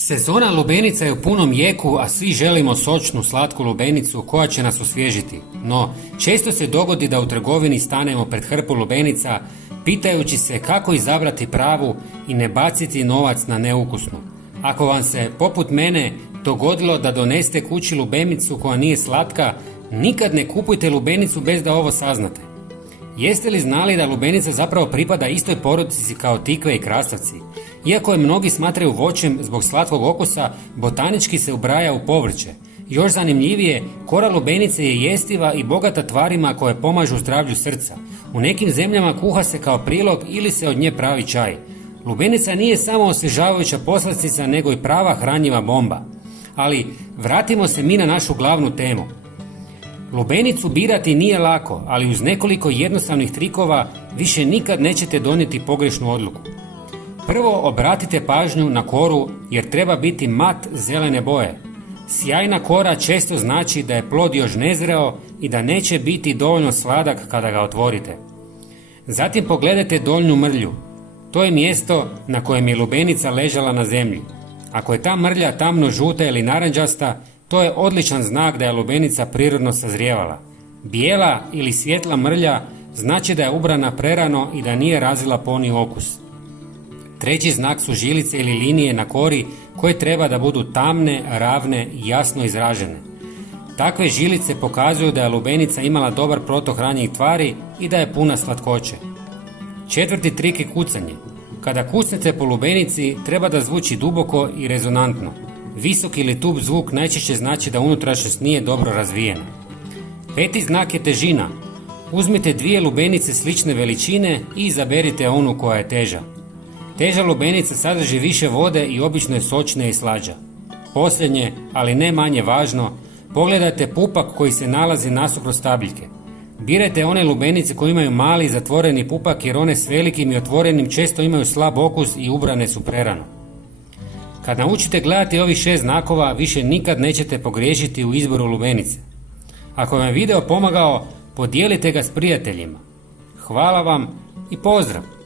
Sezona lubenica je u punom jeku, a svi želimo sočnu, slatku lubenicu koja će nas osvježiti. No, često se dogodi da u trgovini stanemo pred hrpu lubenica, pitajući se kako izabrati pravu i ne baciti novac na neukusnu. Ako vam se, poput mene, dogodilo da doneste kući lubenicu koja nije slatka, nikad ne kupujte lubenicu bez da ovo saznate. Jeste li znali da lubenica zapravo pripada istoj porodici kao tikve i krastavci? Iako je mnogi smatraju voćem zbog slatkog okusa, botanički se ubraja u povrće. Još zanimljivije, kora lubenice je jestiva i bogata tvarima koje pomažu zdravlju srca. U nekim zemljama kuha se kao prilog ili se od nje pravi čaj. Lubenica nije samo osvježavajuća poslastica, nego i prava hranjiva bomba. Ali vratimo se mi na našu glavnu temu. Lubenicu birati nije lako, ali uz nekoliko jednostavnih trikova više nikad nećete donijeti pogrešnu odluku. Prvo, obratite pažnju na koru jer treba biti mat zelene boje. Sjajna kora često znači da je plod još nezreo i da neće biti dovoljno sladak kada ga otvorite. Zatim pogledajte donju mrlju. To je mjesto na kojem je lubenica ležala na zemlji. Ako je ta mrlja tamno žuta ili naranđasta, to je odličan znak da je lubenica prirodno sazrijevala. Bijela ili svjetla mrlja znači da je ubrana prerano i da nije razvila poni okus. Treći znak su žilice ili linije na kori koje treba da budu tamne, ravne i jasno izražene. Takve žilice pokazuju da je lubenica imala dobar protok hranjivih tvari i da je puna slatkoće. Četvrti trik je kucanje. Kada kucnete po lubenici treba da zvuči duboko i rezonantno. Visok ili tup zvuk najčešće znači da unutrašnjost nije dobro razvijena. Peti znak je težina. Uzmite dvije lubenice slične veličine i izaberite onu koja je teža. Teža lubenica sadrži više vode i obično je sočnija i slađa. Posljednje, ali ne manje važno, pogledajte pupak koji se nalazi nasuprot stabiljke. Birajte one lubenice koje imaju mali zatvoreni pupak jer one s velikim i otvorenim često imaju slab okus i ubrane su prerano. Kad naučite gledati ovih 6 znakova, više nikad nećete pogriješiti u izboru lubenice. Ako vam je video pomagao, podijelite ga s prijateljima. Hvala vam i pozdrav!